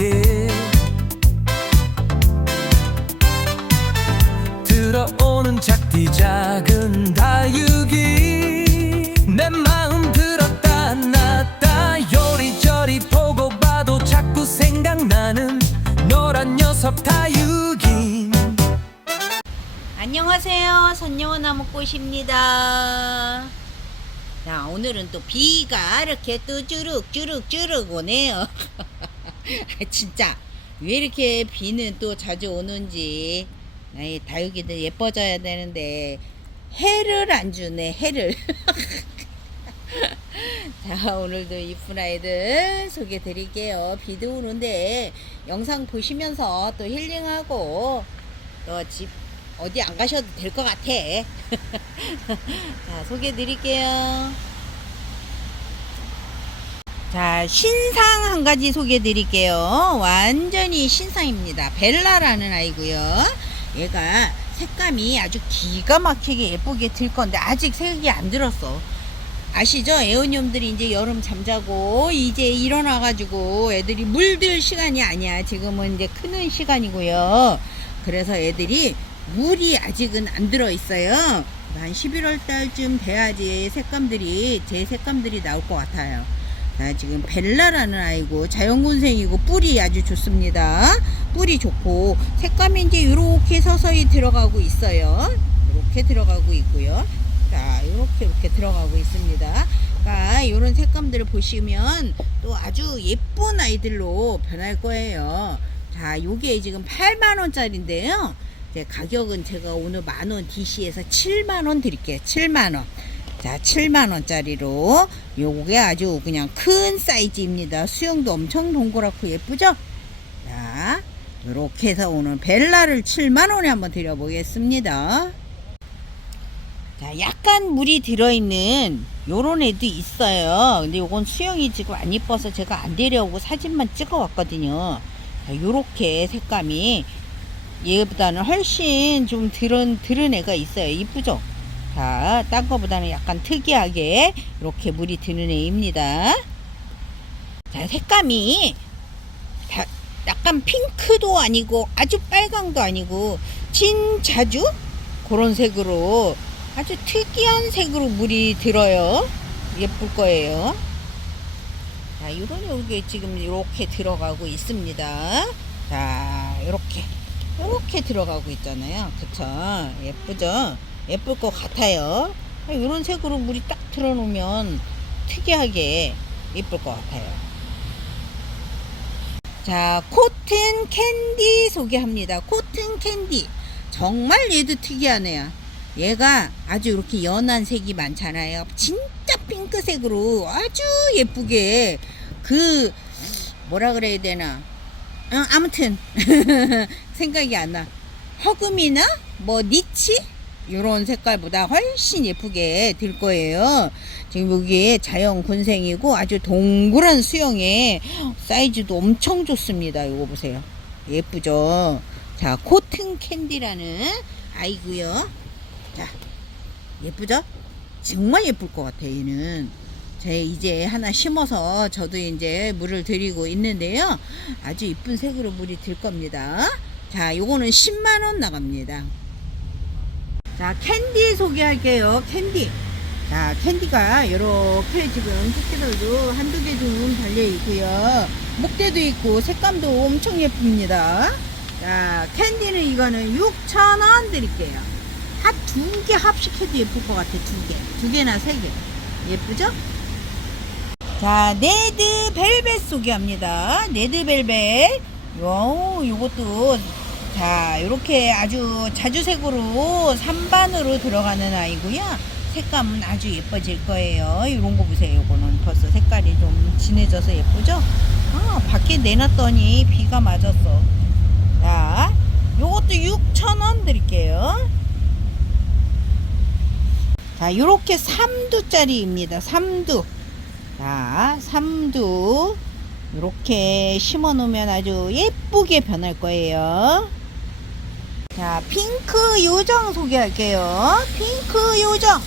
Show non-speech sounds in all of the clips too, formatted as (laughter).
함께 들어오는 작디 작은 다육이 내 마음 들었다 놨다 요리조리 보고 봐도 자꾸 생각나는 노란 녀석 다육이 안녕하세요. 선녀원 나무꽃입니다. 자, 오늘은 또 비가 이렇게 또 쭈룩쭈룩쭈룩 오네요. (laughs) 아, (laughs) 진짜 왜 이렇게 비는 또 자주 오는지 나이 다육이들 예뻐져야 되는데 해를 안 주네 해를. (laughs) 자 오늘도 이쁜 아이들 소개 드릴게요. 비도 오는데 영상 보시면서 또 힐링하고 또 집 어디 안 가셔도 될 것 같아. (laughs) 자, 소개 드릴게요. 자, 신상 한 가지 소개 드릴게요. 완전히 신상입니다. 벨라라는 아이고요. 얘가 색감이 아주 기가 막히게 예쁘게 들 건데 아직 색이 안 들었어. 아시죠? 애완용들이 이제 여름 잠자고 이제 일어나 가지고 애들이 물들 시간이 아니야. 지금은 이제 크는 시간이고요. 그래서 애들이 물이 아직은 안 들어 있어요. 한 11월 달쯤 돼야지 색감들이 제 색감들이 나올 것 같아요. 자, 지금 벨라라는 아이고 자연군생이고 뿔이 아주 좋습니다. 뿔이 좋고 색감이 이제 이렇게 서서히 들어가고 있어요. 이렇게 들어가고 있고요. 자, 이렇게 이렇게 들어가고 있습니다. 그러니까 이런 색감들을 보시면 또 아주 예쁜 아이들로 변할 거예요. 자, 요게 지금 8만 원짜리인데요. 이제 가격은 제가 오늘 만원 DC에서 7만 원 드릴게요. 7만 원. 자, 7만 원짜리로 요게 아주 그냥 큰 사이즈입니다. 수영도 엄청 동그랗고 예쁘죠? 자, 요렇게 해서 오늘 벨라를 7만 원에 한번 드려보겠습니다. 자, 약간 물이 들어있는 요런 애도 있어요. 근데 요건 수영이 지금 안 이뻐서 제가 안 데려오고 사진만 찍어 왔거든요. 자, 요렇게 색감이 얘보다는 훨씬 좀 들은, 들은 애가 있어요. 이쁘죠? 자, 딴 거보다는 약간 특이하게 이렇게 물이 드는 애입니다. 자, 색감이 다 약간 핑크도 아니고 아주 빨강도 아니고 진자주 그런 색으로 아주 특이한 색으로 물이 들어요. 예쁠 거예요. 자, 요런 요게 지금 이렇게 들어가고 있습니다. 자, 이렇게 이렇게 들어가고 있잖아요. 그쵸? 예쁘죠? 예쁠 것 같아요. 이런 색으로 물이 딱 들어놓으면 특이하게 예쁠 것 같아요. 자, 코튼 캔디 소개합니다. 코튼 캔디. 정말 얘도 특이하네요. 얘가 아주 이렇게 연한 색이 많잖아요. 진짜 핑크색으로 아주 예쁘게 그 뭐라 그래야 되나? 어, 아무튼 (laughs) 생각이 안 나. 허금이나 뭐 니치 이런 색깔보다 훨씬 예쁘게 들 거예요. 지금 여기에 자연 군생이고 아주 동그란 수영에 사이즈도 엄청 좋습니다. 이거 보세요. 예쁘죠? 자, 코튼 캔디라는 아이고요. 자, 예쁘죠? 정말 예쁠 것 같아, 얘는. 제 이제 하나 심어서 저도 이제 물을 드리고 있는데요. 아주 이쁜 색으로 물이 들 겁니다. 자, 요거는 10만원 나갑니다. 자, 캔디 소개할게요. 캔디. 자, 캔디가 이렇게 지금 토끼들도 한두 개 좀 달려 있고요. 목대도 있고 색감도 엄청 예쁩니다. 자, 캔디는 이거는 6,000원 드릴게요. 한 두 개 합식해도 예쁠 것 같아. 두 개. 두 개나 세 개. 예쁘죠? 자, 네드 벨벳 소개합니다. 네드 벨벳. 요, 요것도, 자, 요렇게 아주 자주색으로 3반으로 들어가는 아이고요. 색감은 아주 예뻐질 거예요. 요런 거 보세요. 요거는 벌써 색깔이 좀 진해져서 예쁘죠? 아, 밖에 내놨더니 비가 맞았어. 자, 요것도 6,000원 드릴게요. 자, 요렇게 3두짜리입니다. 3두. 자, 3두. 이렇게 심어 놓으면 아주 예쁘게 변할 거예요. 자, 핑크 요정 소개할게요. 핑크 요정.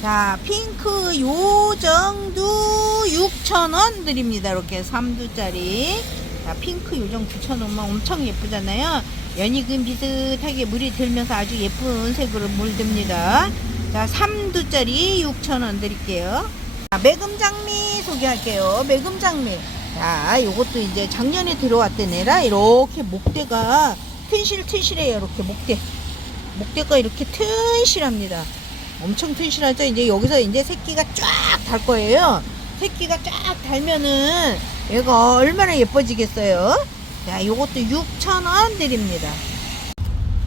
자, 핑크 요정도 6,000원 드립니다. 이렇게 3두짜리. 자, 핑크 요정 붙여놓으면 엄청 예쁘잖아요. 연익은 비슷하게 물이 들면서 아주 예쁜 색으로 물듭니다. 자, 3두짜리 6,000원 드릴게요. 자, 매금장미 소개할게요. 매금장미. 자, 요것도 이제 작년에 들어왔던 애라 이렇게 목대가 튼실튼실해요. 이렇게 목대. 목대가 이렇게 튼실합니다. 엄청 튼실하죠? 이제 여기서 이제 새끼가 쫙 달 거예요. 새끼가 쫙 달면은 얘가 얼마나 예뻐지겠어요? 자, 요것도 6,000원 드립니다.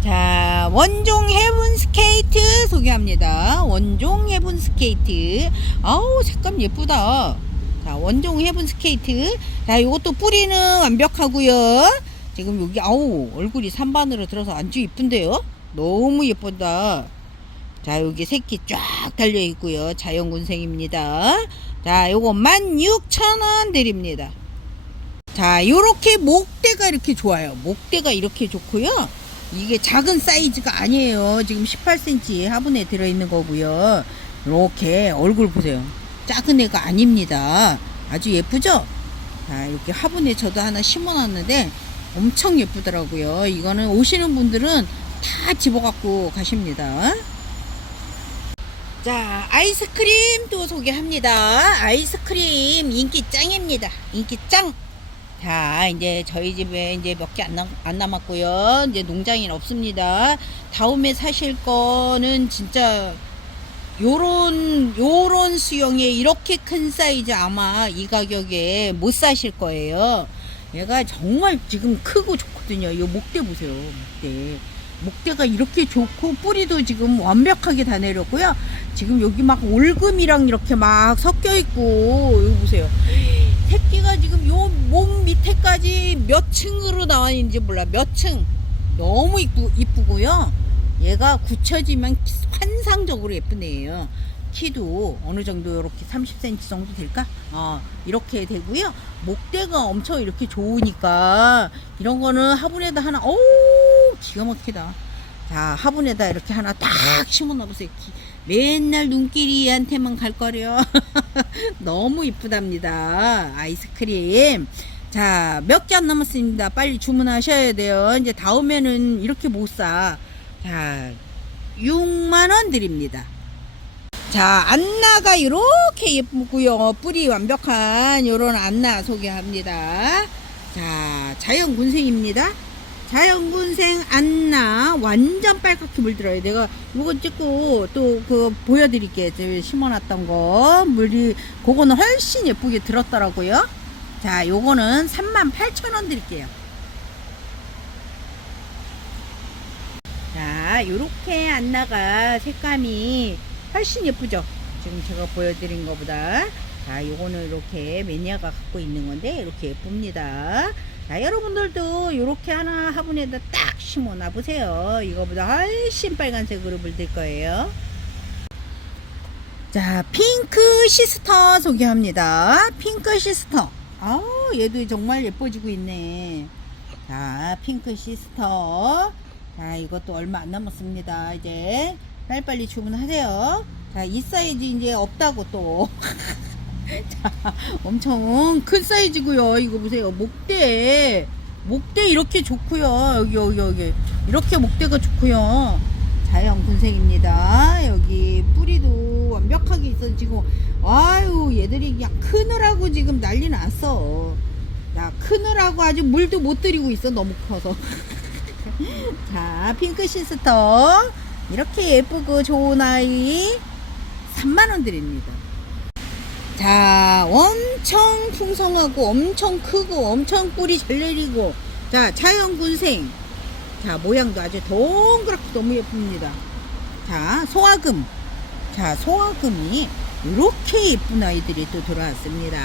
자, 원종 해븐 스케이트 소개합니다. 원종 해븐 스케이트. 아우, 색감 예쁘다. 자, 원종 해븐 스케이트. 자, 요것도 뿌리는 완벽하고요. 지금 여기 아우, 얼굴이 산반으로 들어서 아주 이쁜데요? 너무 예쁘다. 자, 여기 새끼 쫙 달려 있고요. 자연군생입니다. 자, 요거 16,000원 드립니다. 자, 요렇게 목대가 이렇게 좋아요. 목대가 이렇게 좋고요. 이게 작은 사이즈가 아니에요. 지금 18cm 화분에 들어있는 거고요. 이렇게 얼굴 보세요. 작은 애가 아닙니다. 아주 예쁘죠? 자, 이렇게 화분에 저도 하나 심어놨는데 엄청 예쁘더라고요. 이거는 오시는 분들은 다 집어갖고 가십니다. 자, 아이스크림 또 소개합니다. 아이스크림 인기 짱입니다. 인기 짱! 자, 이제 저희 집에 이제 몇 개 안 안 남았고요. 이제 농장이 없습니다. 다음에 사실 거는 진짜 요런 요런 수영에 이렇게 큰 사이즈 아마 이 가격에 못 사실 거예요. 얘가 정말 지금 크고 좋거든요. 요 목대 보세요. 목대. 목대가 이렇게 좋고 뿌리도 지금 완벽하게 다 내렸고요. 지금 여기 막 올금이랑 이렇게 막 섞여 있고 여기 보세요. 새끼가 지금 요 몸 밑에까지 몇 층으로 나와 있는지 몰라. 몇 층. 너무 이쁘, 이쁘고요. 얘가 굳혀지면 환상적으로 애예요. 키도 어느 정도 이렇게 30cm 정도 될까? 어, 이렇게 되고요. 목대가 엄청 이렇게 좋으니까 이런 거는 화분에다 하나, 오, 기가 막히다. 자, 화분에다 이렇게 하나 딱 심어 놔보세요. 기- 맨날 눈길이한테만 갈 거려. (laughs) 너무 이쁘답니다. 아이스크림. 자, 몇 개 안 남았습니다. 빨리 주문하셔야 돼요. 이제 다음에는 이렇게 못 사. 자, 6만원 드립니다. 자, 안나가 이렇게 예쁘고요. 뿌리 완벽한 요런 안나 소개합니다. 자, 자연군생입니다. 자연군생 안나 완전 빨갛게 물들어요. 내가 이거 찍고 또 그 보여드릴게요. 저 심어놨던 거 물이 그거는 훨씬 예쁘게 들었더라고요. 자, 요거는 38,000원 드릴게요. 자, 요렇게 안나가 색감이 훨씬 예쁘죠? 지금 제가 보여드린 것보다. 자, 요거는 이렇게 매니아가 갖고 있는 건데, 이렇게 예쁩니다. 자, 여러분들도 이렇게 하나 화분에다 딱 심어 놔 보세요. 이거보다 훨씬 빨간색으로 물들 거예요. 자, 핑크 시스터 소개합니다. 핑크 시스터. 아, 얘도 정말 예뻐지고 있네. 자, 핑크 시스터. 자, 이것도 얼마 안 남았습니다. 이제 빨리빨리 주문하세요. 자, 이 사이즈 이제 없다고 또. (laughs) 자, 엄청 큰 사이즈고요. 이거 보세요. 목대. 목대 이렇게 좋고요. 여기 여기 여기. 이렇게 목대가 좋고요. 자연 군생입니다. 여기 뿌리도 완벽하게 있어지고 아유, 얘들이 그냥 크느라고 지금 난리 났어. 야, 크느라고 아주 물도 못 들이고 있어. 너무 커서. (laughs) 자, 핑크 시스터. 이렇게 예쁘고 좋은 아이 3만원 드립니다. 자, 엄청 풍성하고 엄청 크고 엄청 뿌리 잘 내리고 자, 자연군생. 자, 모양도 아주 동그랗고 너무 예쁩니다. 자, 소화금. 자, 소화금이 이렇게 예쁜 아이들이 또 들어왔습니다.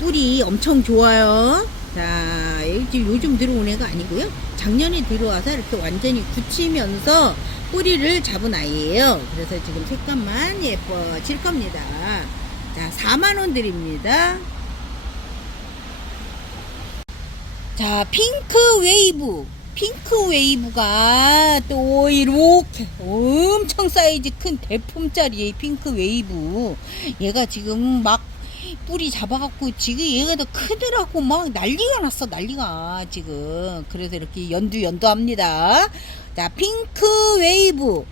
뿌리 엄청 좋아요. 자, 요즘 들어온 애가 아니고요. 작년에 들어와서 이렇게 완전히 굳히면서 뿌리를 잡은 아이예요. 그래서 지금 색감만 예뻐질 겁니다. 자, 4만원 드립니다. 자, 핑크 웨이브. 핑크 웨이브가 또 이렇게 엄청 사이즈 큰 대품짜리 핑크 웨이브. 얘가 지금 막 뿌리 잡아갖고 지금 얘가 더 크더라고 막 난리가 났어 난리가 지금. 그래서 이렇게 연두 연두합니다. 자 핑크 웨이브.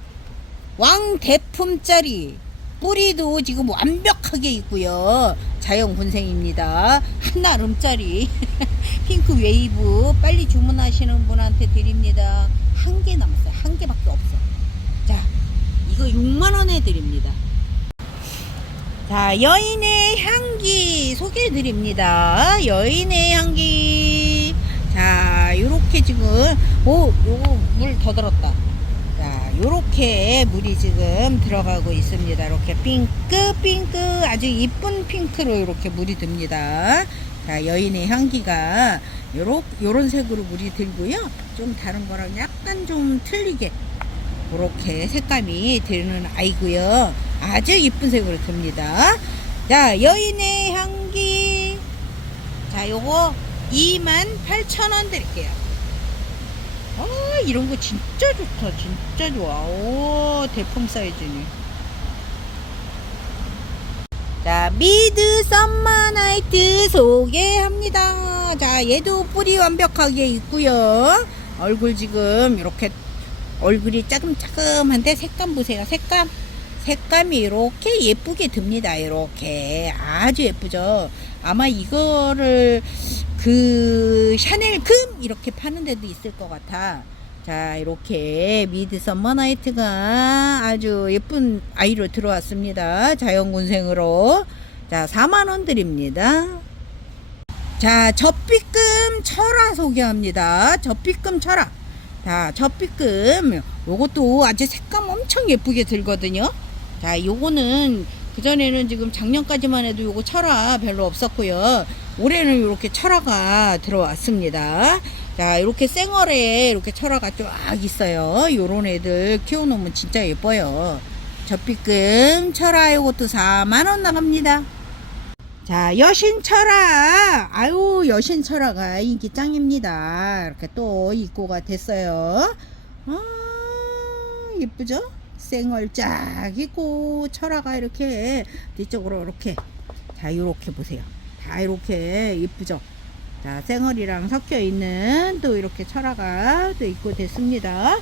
왕 대품짜리. 뿌리도 지금 완벽하게 있고요. 자연 군생입니다. 한나름짜리. (laughs) 핑크 웨이브. 빨리 주문하시는 분한테 드립니다. 한 개 남았어요. 한 개밖에 없어. 자 이거 6만원에 드립니다. 자, 여인의 향기 소개해 드립니다. 여인의 향기. 자, 요렇게 지금, 오, 요거 물 더 들었다. 자, 요렇게 물이 지금 들어가고 있습니다. 이렇게 핑크, 핑크, 아주 이쁜 핑크로 이렇게 물이 듭니다. 자, 여인의 향기가 요렇, 요런 색으로 물이 들고요. 좀 다른 거랑 약간 좀 틀리게 그렇게 색감이 되는 아이고요. 아주 이쁜 색으로 듭니다. 자, 여인의 향기. 자, 요거 28,000원 드릴게요. 아, 이런 거 진짜 좋다. 진짜 좋아. 오, 대품 사이즈네. 자, 미드 썸머 나이트 소개합니다. 자, 얘도 뿌리 완벽하게 있고요. 얼굴 지금 이렇게 얼굴이 짜금짜금한데 색감 보세요. 색감. 색감이 이렇게 예쁘게 듭니다. 이렇게 아주 예쁘죠. 아마 이거를 그 샤넬 금 이렇게 파는 데도 있을 것 같아. 자, 이렇게 미드 썸머 나이트가 아주 예쁜 아이로 들어왔습니다. 자연군생으로. 자, 4만원 드립니다. 자, 접비금 철화 소개합니다. 접비금 철화. 자, 접비금. 요것도 아주 색감 엄청 예쁘게 들거든요. 자, 요거는 그전에는 지금 작년까지만 해도 요거 철화 별로 없었고요. 올해는 이렇게 철화가 들어왔습니다. 자, 이렇게 생얼에 이렇게 철화가 쫙 있어요. 요런 애들 키워놓으면 진짜 예뻐요. 접비금 철화 요것도 4만원 나갑니다. 자, 여신철아. 아유, 여신철아가 인기 짱입니다. 이렇게 또 입고가 됐어요. 아, 예쁘죠? 생얼 쫙 있고, 철아가 이렇게 뒤쪽으로 이렇게. 자, 요렇게 보세요. 다 이렇게 예쁘죠? 자, 생얼이랑 섞여 있는 또 이렇게 철아가 또 입고 됐습니다.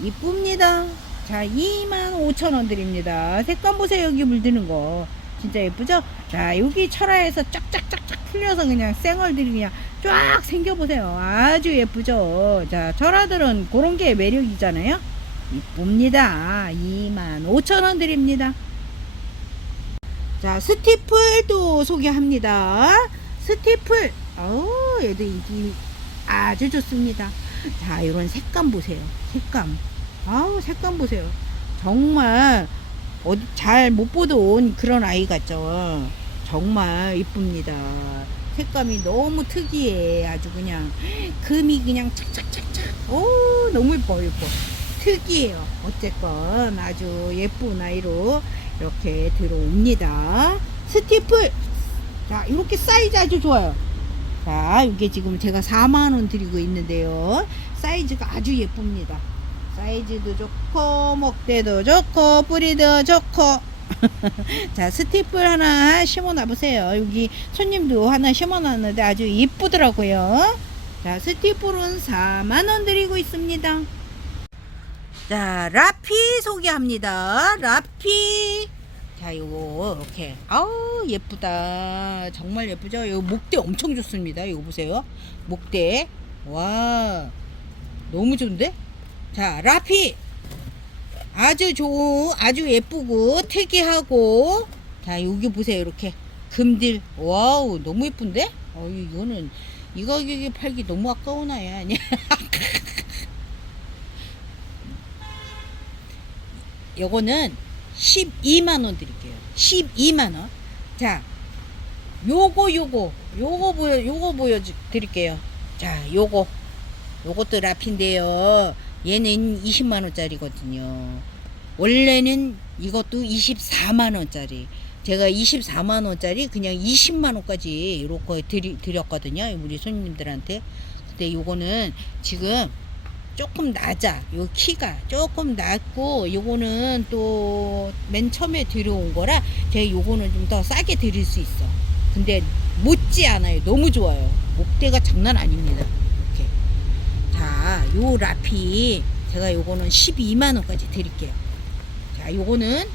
이쁩니다. 자, 25,000원 드립니다. 색감 보세요. 여기 물드는 거. 진짜 예쁘죠? 자, 여기 철화에서 쫙쫙쫙쫙 풀려서 그냥 생얼들이 그냥 쫙 생겨보세요. 아주 예쁘죠? 자, 철화들은 그런 게 매력이잖아요? 이쁩니다. 25,000원 드립니다. 자, 스티플도 소개합니다. 스티플. 어우, 얘도 인기 아주 좋습니다. 자, 이런 색감 보세요. 색감. 아우, 색감 보세요. 정말 어디 잘 못 보던 그런 아이 같죠. 정말 이쁩니다. 색감이 너무 특이해. 아주 그냥 금이 그냥 착착착착. 오 너무 예뻐 예뻐. 특이해요. 어쨌건 아주 예쁜 아이로 이렇게 들어옵니다. 스티플. 자 이렇게 사이즈 아주 좋아요. 자 이게 지금 제가 4만원 드리고 있는데요. 사이즈가 아주 예쁩니다. 사이즈도 좋고 먹대도 좋고 뿌리도 좋고 (laughs) 자 스티플 하나 심어 놔 보세요 여기 손님도 하나 심어 놨는데 아주 이쁘더라고요 자 스티플은 4만원 드리고 있습니다 자 라피 소개합니다 라피 자 요거 이렇게 아우 예쁘다 정말 예쁘죠 요 목대 엄청 좋습니다 이거 보세요 목대 와 너무 좋은데 자, 라피. 아주 좋은, 아주 예쁘고, 특이하고. 자, 여기 보세요. 이렇게. 금들. 와우, 너무 예쁜데? 어, 이거는, 이 가격에 팔기 너무 아까운 아이 아니야? (laughs) 요거는 12만원 드릴게요. 12만원. 자, 요거, 요거, 요거 보여, 요거 보여 드릴게요. 자, 요거. 요것도 라피인데요. 얘는 20만원짜리거든요. 원래는 이것도 24만원짜리. 제가 24만원짜리 그냥 20만원까지 이렇게 드리, 드렸거든요. 우리 손님들한테. 근데 요거는 지금 조금 낮아. 요 키가 조금 낮고 요거는 또 맨 처음에 들어온 거라 제가 요거는 좀 더 싸게 드릴 수 있어. 근데 못지 않아요. 너무 좋아요. 목대가 장난 아닙니다. 이렇게. 자, 요 라피 제가 요거는 12만 원까지 드릴게요. 자, 요거는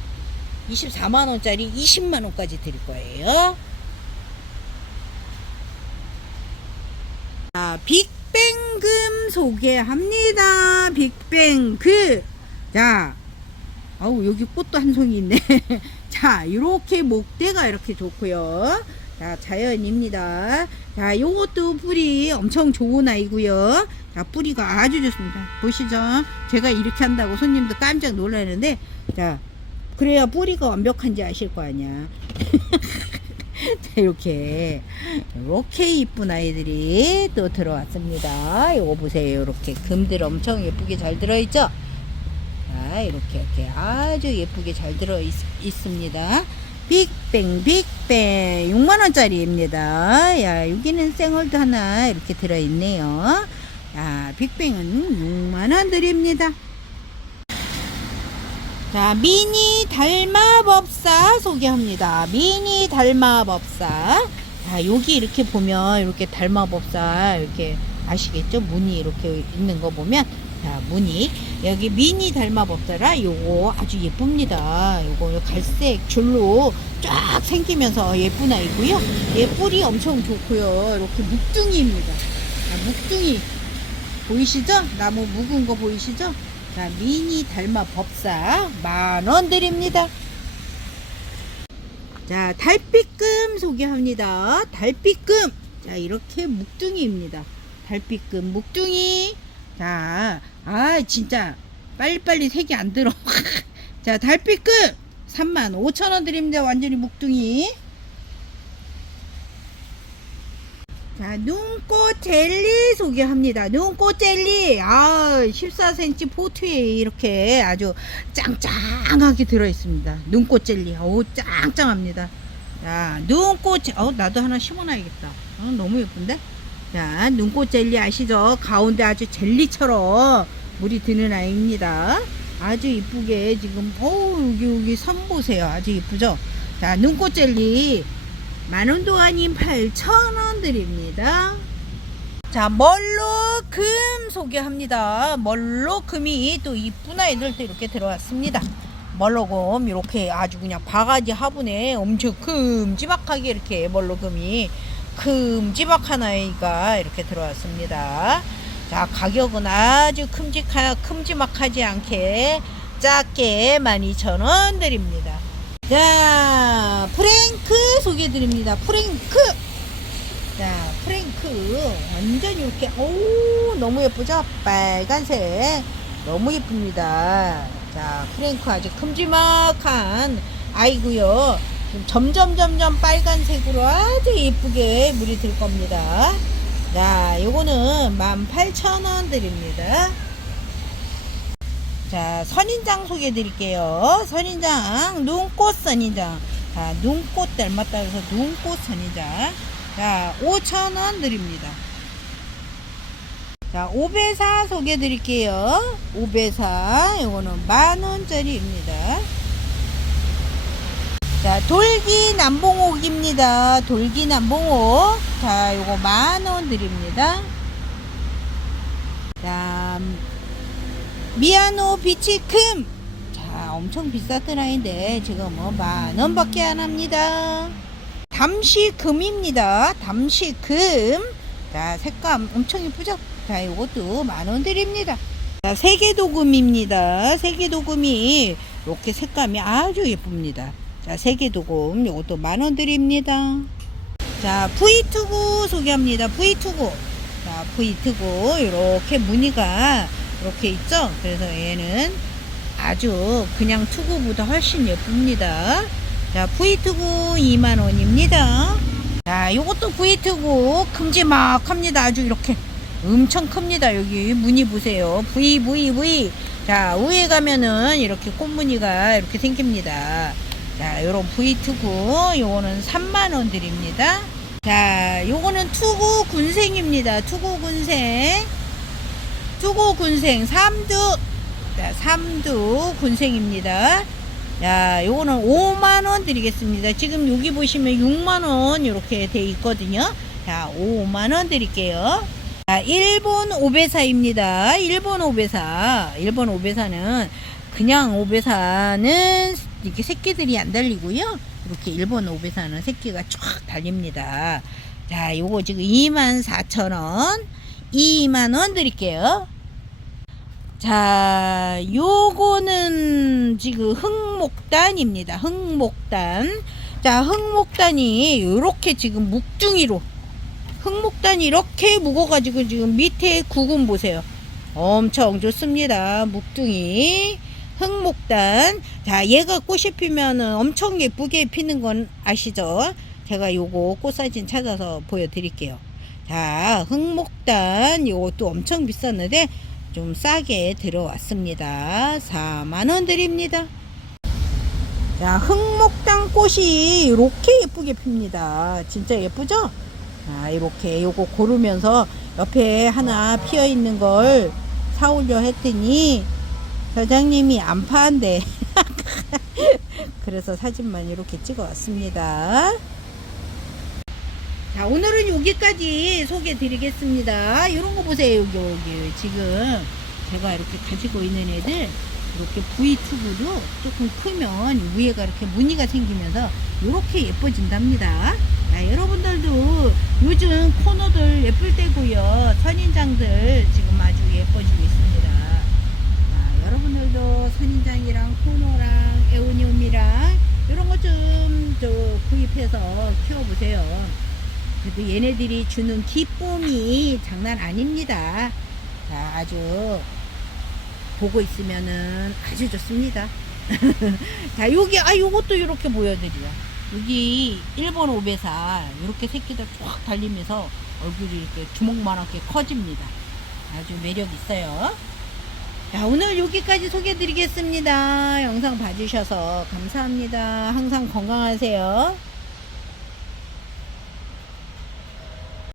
24만 원짜리 20만 원까지 드릴 거예요. 자, 빅뱅금 소개합니다. 빅뱅 그. 자, 아우 여기 꽃도 한 송이 있네. (laughs) 자, 이렇게 목대가 이렇게 좋고요. 자, 자연입니다. 자, 요것도 뿌리 엄청 좋은 아이고요. 자, 뿌리가 아주 좋습니다. 보시죠? 제가 이렇게 한다고 손님도 깜짝 놀라는데, 자, 그래야 뿌리가 완벽한지 아실 거 아니야. (laughs) 자, (laughs) 이렇게 이렇게 이쁜 아이들이 또 들어왔습니다. 이거 보세요. 이렇게 금들 엄청 예쁘게 잘 들어있죠? 자, 이렇게 이렇게 아주 예쁘게 잘 들어 있, 있습니다. 빅뱅 빅뱅 6만 원짜리입니다. 야, 여기는 생얼도 하나 이렇게 들어 있네요. 야, 빅뱅은 6만 원 드립니다. 자, 미니 달마법사 소개합니다. 미니 달마법사. 자, 여기 이렇게 보면 이렇게 달마법사 이렇게 아시겠죠? 무늬 이렇게 있는 거 보면 자, 무늬. 여기 미니 달마법사라 요거 아주 예쁩니다. 요거 갈색 줄로 쫙 생기면서 예쁜 아이고요. 얘 뿌리 엄청 좋고요. 이렇게 묵둥이입니다. 자, 묵둥이. 보이시죠? 나무 묵은 거 보이시죠? 자, 미니 달마 법사 만 원 드립니다. 자, 달빛금 소개합니다. 달빛금. 자, 이렇게 묵둥이입니다. 달빛금 묵둥이. 자, 아, 진짜 빨리빨리 색이 안 들어. (laughs) 자, 달빛금 3만 5천 원 드립니다. 완전히 묵둥이. 자, 눈꽃 젤리 소개합니다. 눈꽃 젤리. 아, 14cm 포트에 이렇게 아주 짱짱하게 들어 있습니다. 눈꽃 젤리. 오, 짱짱합니다. 자, 눈꽃, 제- 어, 나도 하나 심어놔야겠다. 어, 너무 예쁜데? 자, 눈꽃 젤리 아시죠? 가운데 아주 젤리처럼 물이 드는 아이입니다. 아주 이쁘게 지금, 어 여기, 여기 선 보세요. 아주 이쁘죠? 자, 눈꽃 젤리. 만원도 아닌 8천원 드립니다. 자, 멀로 금 소개합니다. 멀로 금이 또 이쁜 아이들 도 이렇게 들어왔습니다. 멀로금 이렇게 아주 그냥 바가지 화분에 엄청 큼지막하게 이렇게 멀로금이 큼지막한 아이가 이렇게 들어왔습니다. 자, 가격은 아주 큼직하, 큼지막하지 않게 작게 12,000원 드립니다. 자, 프랭크 소개해드립니다. 프랭크! 자, 프랭크. 완전 이렇게, 오, 너무 예쁘죠? 빨간색. 너무 예쁩니다. 자, 프랭크 아주 큼지막한 아이고요 지금 점점, 점점 빨간색으로 아주 예쁘게 물이 들 겁니다. 자, 요거는 18,000원 드립니다. 자, 선인장 소개해 드릴게요. 선인장, 눈꽃 선인장. 자, 눈꽃 닮았다 해서 눈꽃 선인장. 자, 5,000원 드립니다. 자, 오배사 소개해 드릴게요. 오배사. 이거는 만원짜리입니다. 자, 돌기 남봉옥입니다. 돌기 남봉옥. 자, 요거 만원 드립니다. 자, 미아노 비치 금 자 엄청 아이인데 지금 뭐 만 원밖에 안 합니다. 담시금입니다. 담시금. 자 색감 엄청 예쁘죠? 자 요것도 만 원 드립니다. 자 세계도금입니다. 세계도금이 이렇게 색감이 아주 예쁩니다. 자 세계도금 요것도 만 원 드립니다. 자 V2구 소개합니다. V2구. 자 V2구 이렇게 무늬가 이렇게 있죠? 그래서 얘는 아주 그냥 투구보다 훨씬 예쁩니다. 자 V2구 2만원입니다. 자 요것도 V2구 큼지막합니다. 아주 이렇게 엄청 큽니다. 여기 무늬 보세요. V V V 자 위에 가면은 이렇게 꽃무늬가 이렇게 생깁니다. 자 요런 V2구 요거는 3만원 드립니다. 자 요거는 투구 군생입니다. 투구 군생 투구 군생 삼두 자 삼두 군생입니다 자, 요거는 5만 원 드리겠습니다. 지금 여기 보시면 6만 원 이렇게 돼 있거든요. 자, 5만 원 드릴게요. 자, 일본 오베사입니다. 일본 오베사. 일본 오베사는 그냥 오베사는 이렇게 새끼들이 안 달리고요. 이렇게 일본 오베사는 새끼가 쫙 달립니다. 자, 요거 지금 24,000원. 2만원 드릴게요. 자, 요거는 지금 흑목단입니다. 흑목단. 자, 흑목단이 요렇게 지금 묵둥이로 흑목단이 이렇게 묵어가지고 지금 밑에 구근 보세요. 엄청 좋습니다. 묵둥이. 흑목단. 자, 얘가 꽃이 피면은 엄청 예쁘게 피는 건 아시죠? 제가 요거 꽃사진 찾아서 보여드릴게요. 자, 흑목단. 요것도 엄청 비쌌는데 좀 싸게 들어왔습니다. 4만원 드립니다. 자, 흑목단 꽃이 이렇게 예쁘게 핍니다. 진짜 예쁘죠? 자, 이렇게 요거 고르면서 옆에 하나 피어 있는 걸 사오려 했더니 사장님이 안 파한대. (laughs) 그래서 사진만 이렇게 찍어 왔습니다. 자, 오늘은 여기까지 소개 드리겠습니다. 이런 거 보세요. 여기, 여기. 지금 제가 이렇게 가지고 있는 애들, 이렇게 V튜브도 조금 크면 위에가 이렇게 무늬가 생기면서 이렇게 예뻐진답니다. 자, 여러분들도 요즘 코너들 예쁠 때고요. 선인장들 지금 아주 예뻐지고 있습니다. 자, 여러분들도 선인장이랑 코너랑 에오니움이랑 이런 거좀저 구입해서 키워보세요. 그래도 얘네들이 주는 기쁨이 장난 아닙니다. 자, 아주 보고 있으면은 아주 좋습니다. (laughs) 자, 여기 아 요것도 이렇게 보여드려. 여기 일본 오베사 이렇게 새끼들 쫙 달리면서 얼굴이 이렇게 주먹만하게 커집니다. 아주 매력 있어요. 자, 오늘 여기까지 소개해 드리겠습니다. 영상 봐주셔서 감사합니다. 항상 건강하세요.